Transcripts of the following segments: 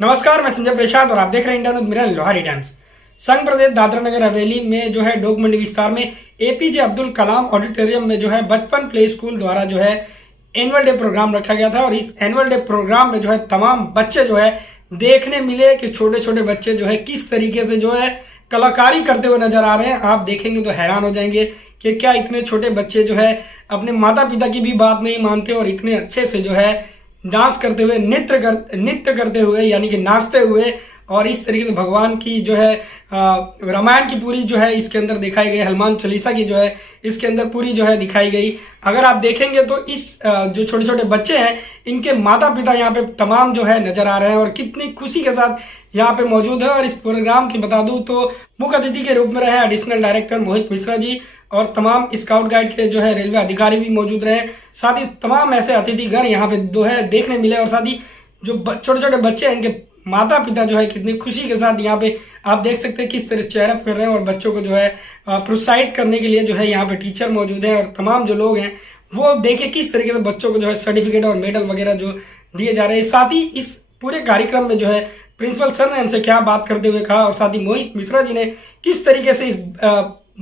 नमस्कार, मैं संजय प्रसाद और आप देख रहे हैं India news mirror Lohari times. संघ प्रदेश दादरा नगर हवेली में जो है डोग मंडी विस्तार में एपीजे अब्दुल कलाम ऑडिटोरियम में जो है बचपन प्ले स्कूल द्वारा जो है एनुअल डे प्रोग्राम रखा गया था। और इस एनुअल डे प्रोग्राम में जो है तमाम बच्चे जो है देखने मिले कि छोटे छोटे बच्चे जो है किस तरीके से जो है कलाकारी करते हुए नजर आ रहे हैं। आप देखेंगे तो हैरान हो जाएंगे कि क्या इतने छोटे बच्चे जो है अपने माता पिता की भी बात नहीं मानते और इतने अच्छे से जो है डांस करते हुए नृत्य करते हुए यानी कि नाचते हुए और इस तरीके से भगवान की जो है रामायण की पूरी जो है इसके अंदर दिखाई गई, हनुमान चालीसा की जो है इसके अंदर पूरी जो है दिखाई गई। अगर आप देखेंगे तो इस जो छोटे छोटे बच्चे हैं इनके माता पिता यहाँ पे तमाम जो है नजर आ रहे हैं और कितनी खुशी के साथ यहाँ पे मौजूद है। और इस प्रोग्राम की बता दूं तो मुख्य अतिथि के रूप में रहे एडिशनल डायरेक्टर मोहित मिश्रा जी और तमाम स्काउट गाइड के जो है रेलवे अधिकारी भी मौजूद रहे। साथ ही तमाम ऐसे अतिथिगण यहाँ पे जो है देखने मिले और साथ ही जो छोटे छोटे बच्चे हैं इनके माता पिता जो है कितनी खुशी के साथ यहाँ पे आप देख सकते हैं किस तरह चेयरअप कर रहे हैं और बच्चों को जो है प्रोत्साहित करने के लिए जो है यहाँ पे टीचर मौजूद है और तमाम जो लोग हैं वो देखे किस तरीके से बच्चों को जो है सर्टिफिकेट और मेडल वगैरह जो दिए जा रहे हैं। साथ ही इस पूरे कार्यक्रम में जो है प्रिंसिपल सर ने हमसे क्या बात करते हुए कहा और साथ ही मोहित मिश्रा जी ने किस तरीके से इस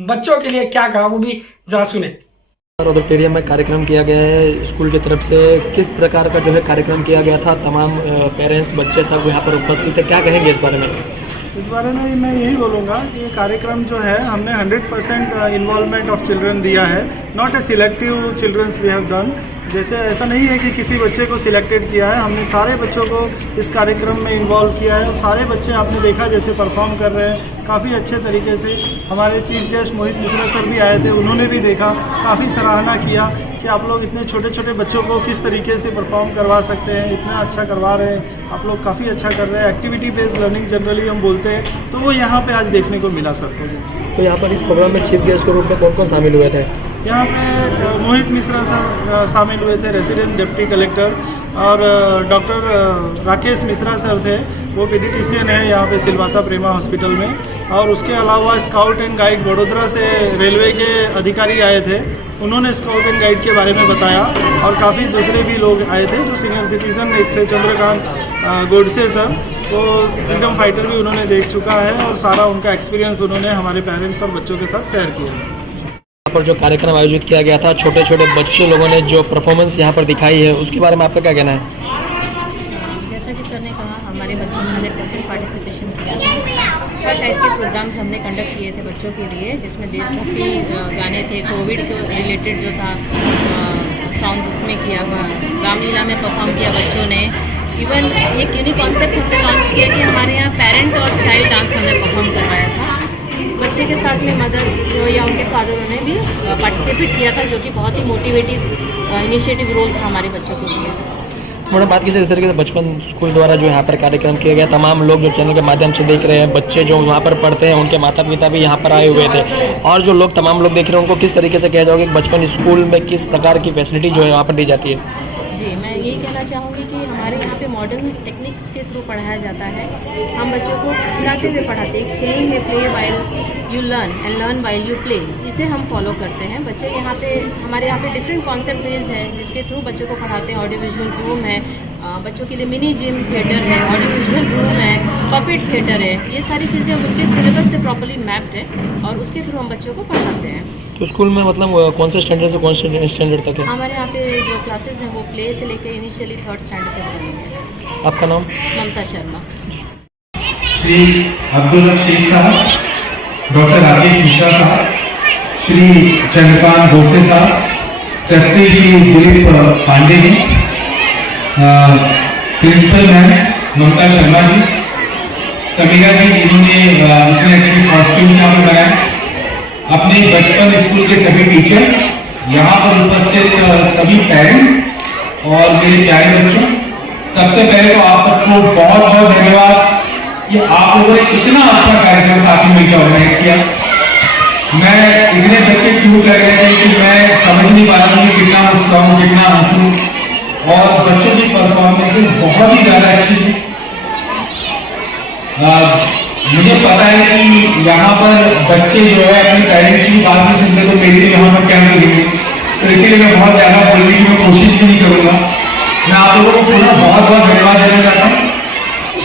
बच्चों के लिए क्या कहा वो भी जरा सुने। ऑडिटोरियम में कार्यक्रम किया गया है स्कूल की तरफ से, किस प्रकार का जो है कार्यक्रम किया गया था, तमाम पेरेंट्स बच्चे सब यहाँ पर उपस्थित है, क्या कहेंगे इस बारे में? इस बारे में मैं यही बोलूँगा कि ये कार्यक्रम जो है हमने 100% इन्वॉल्वमेंट ऑफ चिल्ड्रन दिया है, not a selective childrens we have done. जैसे ऐसा नहीं है कि किसी बच्चे को सिलेक्टेड किया है, हमने सारे बच्चों को इस कार्यक्रम में इन्वॉल्व किया है और सारे बच्चे आपने देखा जैसे परफॉर्म कर रहे हैं काफ़ी अच्छे तरीके से। हमारे चीफ गेस्ट मोहित मिश्रा सर भी आए थे, उन्होंने भी देखा, काफ़ी सराहना किया कि आप लोग इतने छोटे छोटे बच्चों को किस तरीके से परफॉर्म करवा सकते हैं, इतना अच्छा करवा रहे हैं आप लोग, काफ़ी अच्छा कर रहे हैं। एक्टिविटी बेस्ड लर्निंग जनरली हम बोलते हैं, तो वो यहाँ पे आज देखने को मिला सबको। तो यहाँ पर इस प्रोग्राम में चीफ गेस्ट के रूप में कौन कौन शामिल हुए थे? यहाँ पे मोहित मिश्रा सर शामिल हुए थे, रेसिडेंट डिप्टी कलेक्टर, और डॉक्टर राकेश मिश्रा सर थे, वो पीडियाट्रिशियन है यहाँ पे सिलवासा प्रेमा हॉस्पिटल में। और उसके अलावा स्काउट एंड गाइड बड़ोदरा से रेलवे के अधिकारी आए थे, उन्होंने स्काउट एंड गाइड के बारे में बताया। और काफ़ी दूसरे भी लोग आए थे जो सीनियर सिटीजन एक थे, चंद्रकांत गोडसे सर, वो फ्रीडम फाइटर भी उन्होंने देख चुका है और सारा उनका एक्सपीरियंस उन्होंने हमारे पेरेंट्स और बच्चों के साथ शेयर किया। यहाँ पर जो कार्यक्रम आयोजित किया गया था, छोटे छोटे बच्चे लोगों ने जो परफॉर्मेंस यहाँ पर दिखाई है उसके बारे में आपका क्या कहना है? जैसा कि सर ने कहा, हमारे बच्चों ने 100% पार्टिसिपेशन किया था। हर टाइप के प्रोग्राम्स हमने कंडक्ट किए थे बच्चों के लिए, जिसमें देशभक्ति गाने थे, कोविड के रिलेटेड जो था सॉन्ग्स उसमें किया, रामलीला में परफॉर्म किया बच्चों ने। इवन एक यूनिक कॉन्सेप्ट हमने लॉन्च किया कि हमारे यहाँ पेरेंट और चाइल्ड डांस हमने परफॉर्म करवाया था। बच्चे के साथ में मदर जो या उनके फादरों ने भी पार्टिसिपेट किया था, जो कि बहुत ही मोटिवेटिव इनिशिएटिव रोल था हमारे बच्चों के लिए। मैडम, बात कीजिए इस तरीके से बचपन स्कूल द्वारा जो यहाँ पर कार्यक्रम किया गया, तमाम लोग जो चैनल के माध्यम से देख रहे हैं, बच्चे जो वहाँ पर पढ़ते हैं उनके माता पिता भी यहाँ पर आए हुए थे, और जो लोग तमाम लोग देख रहे हैं उनको किस तरीके से कहा जाओगे कि बचपन स्कूल में किस प्रकार की फैसिलिटी जो है वहाँ पर दी जाती है? जी, मैं यही कहना चाहूँगी कि हमारे यहाँ पे मॉडर्न टेक्निक्स के थ्रू पढ़ाया जाता है। हम बच्चों को खिलाते हुए पढ़ाते हैं। एक सेइंग है, play while you learn and learn while you play, इसे हम फॉलो करते हैं। बच्चे यहाँ पे हमारे यहाँ पे डिफरेंट कॉन्सेप्ट वेज हैं जिसके थ्रू बच्चों को पढ़ाते हैं। ऑडियो विजुअल रूम है, बच्चों के लिए मिनी जिम थिएटर है, ऑडियो विजुअल रूम है, पपेट थिएटर है, ये सारी चीज़ें उनके सिलेबस से प्रॉपर्ली मैप्ड है और उसके थ्रू हम बच्चों को पढ़ाते हैं। तो स्कूल में मतलब कौन से स्टैंडर्ड से कौन से स्टैंडर्ड तक है? हमारे यहाँ पे जो क्लासेस हैं वो प्ले से लेकर इनिशियली 3rd स्टैंडर्ड तक रहेंगे। आपका नाम? ममता शर्मा। श्री अब्दुल शेख साहब, डॉक्टर राकेश मिश्रा साहब, श्री चंद्रकांत गोडसे साहब, trustee Shri Dilip Pandey ji, principal ma'am Mamta Sharma ji, Samira जी जिन्होंने इतने अच्छे कॉस्ट्यूम्स यहाँ पर बनाए, अपने बचपन स्कूल के सभी टीचर्स, यहाँ पर उपस्थित सभी पेरेंट्स और मेरे प्यारे बच्चों, सबसे पहले तो आप सबको बहुत बहुत धन्यवाद कि आप लोगों ने इतना अच्छा कार्यक्रम साथ में मिलकर ऑर्गेनाइज किया। मैं इतने बच्चे क्यों कर रहे थे कि मैं समझ नहीं पा रहा हूँ कि कितना मुस्कुराऊं, कितना हंसूं, और बच्चों की परफॉर्मेंसेस बहुत ही ज्यादा अच्छी थी। मुझे पता है कि यहाँ पर बच्चे जो है अपने पेरेंट्स की बात नहीं सुनते, तो मेरी भी यहाँ पर क्या मिलेगी, तो इसीलिए मैं बहुत ज्यादा बोलने की मैं कोशिश भी नहीं करूँगा। मैं आप लोगों को पूरा बहुत बहुत धन्यवाद देना चाहता हूँ।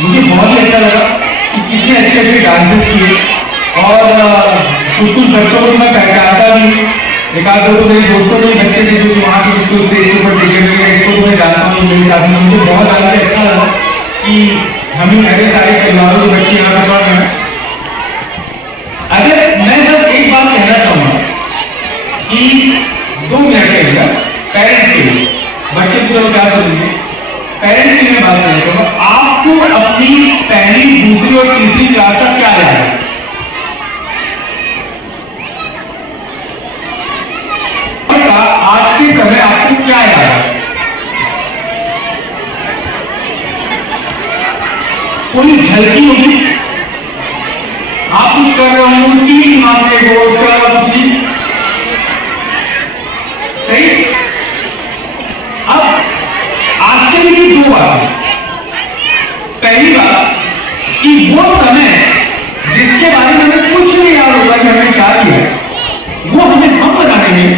मुझे कितने अच्छे अच्छे डांसेस किए और कुछ बच्चों को मैं पहचानता भी, एक आध दो मेरे दोस्तों के बच्चे थे जो वहाँ के बच्चों स्टेज के ऊपर टिकट लिया, इसको तो मैं जानता हूँ मेरे साथ में, मुझे बहुत ज़्यादा अच्छा लगा कि हम ही ऐसे सारे परिवारों के बच्चे यहाँ पे पढ़ रहे हैं। अगर मैं बस एक बात कहना चाहूँगा कि 2 मिनट के अंदर पेरेंट्स के लिए, बच्चे को क्या करेंगे, पेरेंट्स की मैं बात करना चाहूँगा, आपको अपनी पहली, दूसरी और तीसरी क्लास तक क्या याद है? आज के समय आपको क्या याद है? कोई झलकी होगी, आप कुछ कर रहे हो, उसी दिमाग में हो, उसके अलावा कुछ नहीं, सही? अब आश्चर्य की 2 बातें। पहली बात कि वो समय जिसके बारे में हमें कुछ नहीं याद होगा कि हमने क्या किया, वो हमें हम बनाने में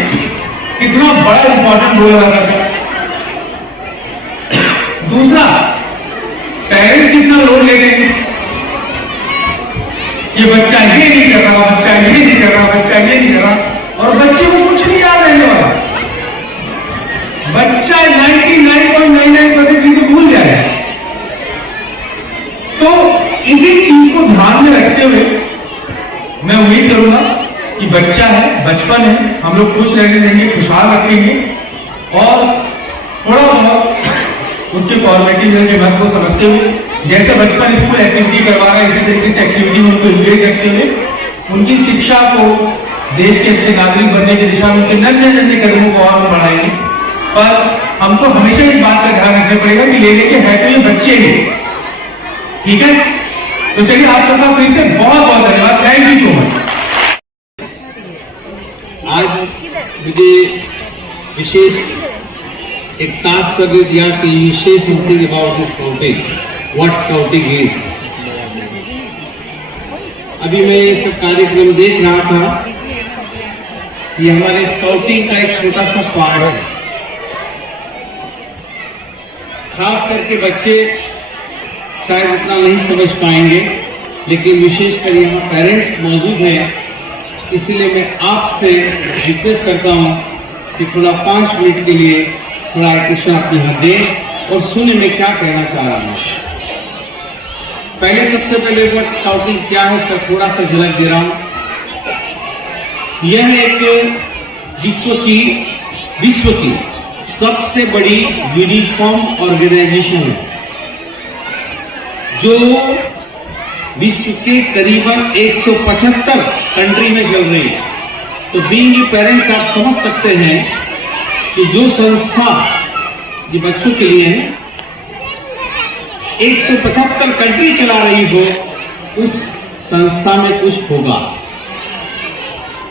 कितना बड़ा इंपॉर्टेंट रोल अदा करता है। दूसरा, पेरेंट्स कितना लोड ले रहे हैं, ये बच्चा ये नहीं कर रहा, बच्चा ये नहीं कर रहा, बच्चा ये नहीं कर रहा, और बच्चे को कुछ नहीं याद रहने वाला। बच्चा 99.99% चीजें भूल जाएगा। तो इसी चीज को ध्यान में रखते हुए मैं उम्मीद करूंगा कि बच्चा है, बचपन है, हम लोग खुश रहने देंगे, खुशहाल रखेंगे और थोड़ा बहुत उसके फॉर्मेटिव के महत्व को समझते हुए, जैसे बचपन स्कूल एक्टिविटी करवा रहा है, इसी तरीके से एक्टिविटी में उनको इंगेज रखते हुए उनकी शिक्षा को देश के अच्छे नागरिक बनने की दिशा में उनके नन्हे नन्हे कदमों को और बढ़ाएंगे। पर हमको हमेशा इस बात का ध्यान रखना पड़ेगा कि लेने के है तो ये बच्चे ही, ठीक है? तो चलिए आप सबका फिर से बहुत बहुत धन्यवाद, थैंक यू सो मच। आज मुझे विशेष एक टास्क कर दिया कि यू से something about scouting, what scouting is. अभी मैं ये सब कार्यक्रम देख रहा था, ये हमारे स्काउटिंग का एक छोटा सा पार्ट है। खास करके बच्चे शायद इतना नहीं समझ पाएंगे, लेकिन विशेषकर यहाँ पेरेंट्स मौजूद हैं, इसीलिए मैं आपसे रिक्वेस्ट करता हूँ कि थोड़ा 5 मिनट के लिए थोड़ा अटेंशन आप यहाँ दें और सुने मैं क्या कहना चाह रहा हूँ। पहले सबसे पहले वर्ड स्काउटिंग क्या है उसका थोड़ा सा झलक दे रहा हूँ। यह एक विश्व की सबसे बड़ी यूनिफॉर्म ऑर्गेनाइजेशन है जो विश्व के करीबन 175 कंट्री में चल रही है। तो बीइंग ए पेरेंट आप समझ सकते हैं कि जो संस्था ये बच्चों के लिए है 175 कंट्री चला रही हो, उस संस्था में कुछ होगा।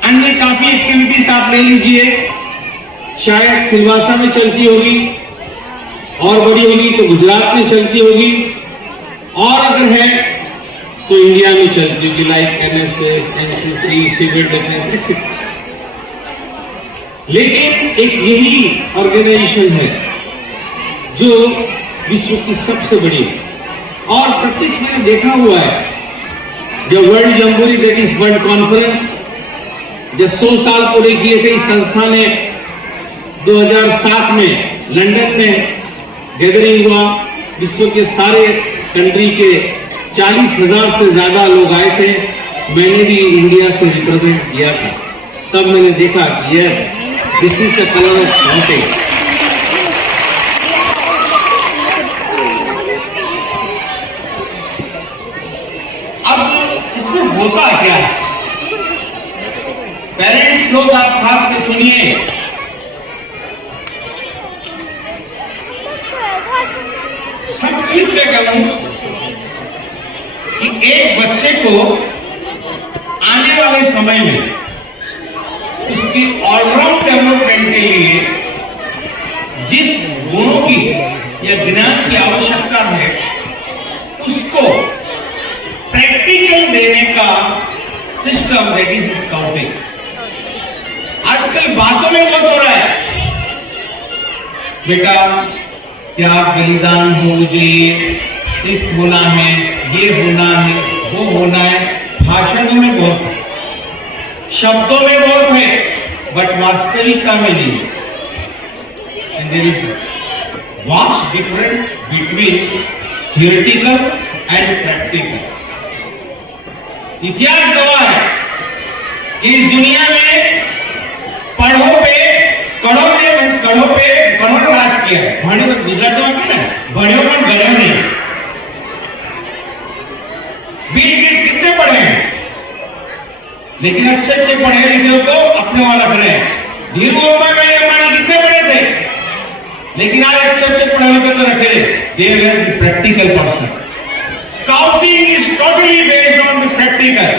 अन्य काफी एक्टिविटीज आप ले लीजिए, शायद सिलवासा में चलती होगी और बड़ी होगी तो गुजरात में चलती होगी, और अगर है तो इंडिया में चलती होगी, like NSS, NCC, civil defence etcetera. लेकिन एक यही ऑर्गेनाइजेशन है जो विश्व की सबसे बड़ी है, और प्रत्यक्ष मैंने देखा हुआ है। जब world jamboree that is world conference जब 100 साल पूरे किए थे, इस संस्था ने 2007 में लंदन में गैदरिंग हुआ, विश्व के सारे कंट्री के 40,000 से ज्यादा लोग आए थे। मैंने भी इंडिया से रिप्रेजेंट किया था। तब मैंने देखा कि yes, this is the colour of scouting. अब इसमें होता क्या है? पेरेंट्स लोग आप खास से सुनिए, सबसे पहले कहूं कि एक बच्चे को आने वाले समय में उसकी ऑलराउंड डेवलपमेंट के लिए जिस गुणों की या ज्ञान की आवश्यकता है उसको प्रैक्टिकल देने का सिस्टम दैट इज स्काउटिंग। आजकल बातों में बहुत हो रहा है, बेटा त्याग बलिदान हो, मुझे शिस्त होना है, ये होना है, वो होना है भाषणों में बहुत है, शब्दों में बहुत है, बट वास्तविकता में नहीं। And there is vast difference between theoretical and practical. इतिहास गवाह है कि इस दुनिया में पढ़ो पे कड़ों ने राज किया है। भणो गुजरात में क्या ना भण्यो पण गण्यो नहीं। बिल गेट्स कितने पढ़े हैं, लेकिन अच्छे पढ़े लिखे को अपने वाला रहे हैं। धीरूभाई अंबानी कितने पढ़े थे, लेकिन आज अच्छे पढ़े लिखे को रखे थे। They are the practical person. Scouting is totally based on the practical.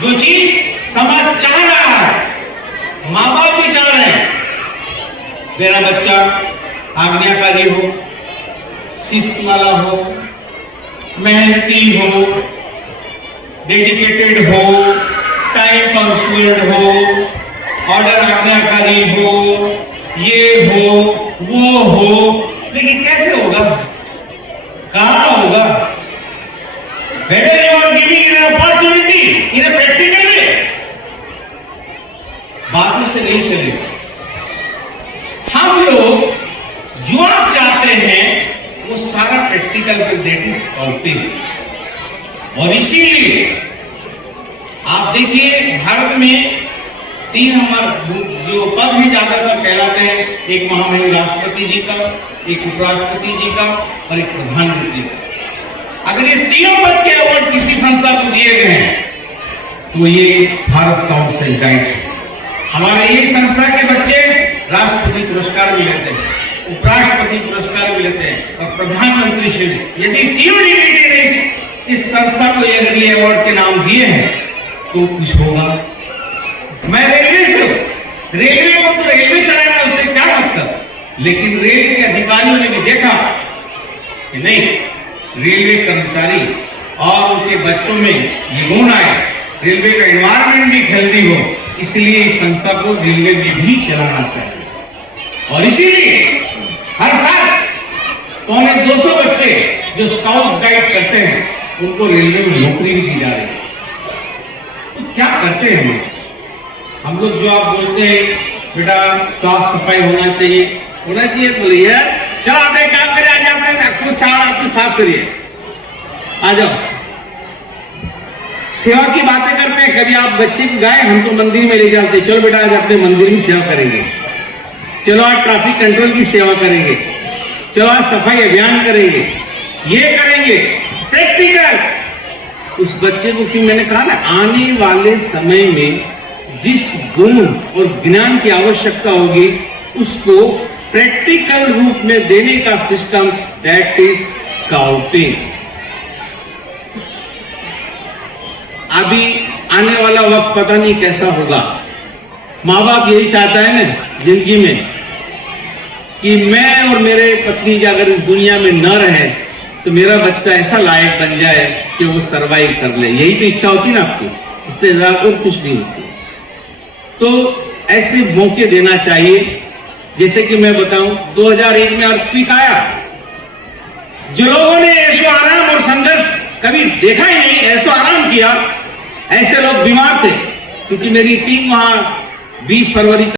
जो चीज समाज चाह रहा है, माँ बाप भी चाह रहे हैं, मेरा बच्चा आज्ञाकारी हो, शिस्त वाला हो, मेहनती हो, डेडिकेटेड हो, टाइम पंक्चुअल हो, ऑर्डर आज्ञाकारी हो, ये हो वो हो, लेकिन कैसे होगा, कहां होगा? Whether you are giving an opportunity in a practical way, बातों से नहीं चलेगा। हम लोग जो आप चाहते हैं वो सारा प्रैक्टिकल पर दैट इज स्काउटिंग। और इसीलिए आप देखिए भारत में 3 हमारे जो पद हैं ज्यादातर कहलाते हैं, एक महामहिम राष्ट्रपति जी का, एक उपराष्ट्रपति जी का और एक प्रधानमंत्री का। अगर ये तीनों पद के अवार्ड किसी संस्था को दिए गए हैं तो ये भारत स्काउट्स एंड गाइड्स। हमारे ये संस्था के बच्चे राष्ट्रपति पुरस्कार भी लेते हैं, उपराष्ट्रपति पुरस्कार भी लेते हैं और प्रधानमंत्री से। यदि तीनों डिग्री ने इस संस्था को अगर ये अवार्ड के नाम दिए हैं तो कुछ होगा। मैं रेलवे को तो रेलवे चलाना उससे क्या मतलब, लेकिन रेलवे के अधिकारियों ने भी देखा कि नहीं, रेलवे कर्मचारी और उनके बच्चों में ये गुण आए, रेलवे का एनवायरमेंट भी हेल्दी हो, इसलिए इस संस्था को रेलवे में भी चलाना चाहिए। और इसीलिए हर साल 250 बच्चे जो स्काउट गाइड करते हैं उनको रेलवे में नौकरी भी दी जा रही है। तो क्या करते हैं हम लोग? जो आप बोलते हैं बेटा साफ सफाई होना चाहिए तो बोलिए चलो आप एक काम करें, आज आपने आपको साफ करिए, आ जाओ। सेवा की बातें करते हैं, कभी आप बच्चे को गाए हम तो मंदिर में ले जाते, चलो बेटा आज अपने मंदिर में सेवा करेंगे, चलो आज ट्रैफिक कंट्रोल की सेवा करेंगे, चलो आज सफाई अभियान करेंगे, ये करेंगे प्रैक्टिकल। उस बच्चे को, कि मैंने कहा ना, आने वाले समय में जिस गुण और ज्ञान की आवश्यकता होगी उसको प्रैक्टिकल रूप में देने का सिस्टम, दैट इज स्काउटिंग। अभी आने वाला वक्त पता नहीं कैसा होगा। माँ बाप यही चाहता है ना जिंदगी में कि मैं और मेरे पत्नी अगर इस दुनिया में न रहे तो मेरा बच्चा ऐसा लायक बन जाए कि वो सरवाइव कर ले। यही तो इच्छा होती ना आपकी, इससे ज्यादा और कुछ नहीं होती। तो ऐसे मौके देना चाहिए। जैसे कि मैं बताऊं, 2001 में अर्थक्वेक आया, जो लोगों ने ऐशो आराम और संघर्ष कभी देखा ही नहीं, ऐशो आराम किया, ऐसे लोग बीमार थे, क्योंकि मेरी टीम वहां 20 फरवरी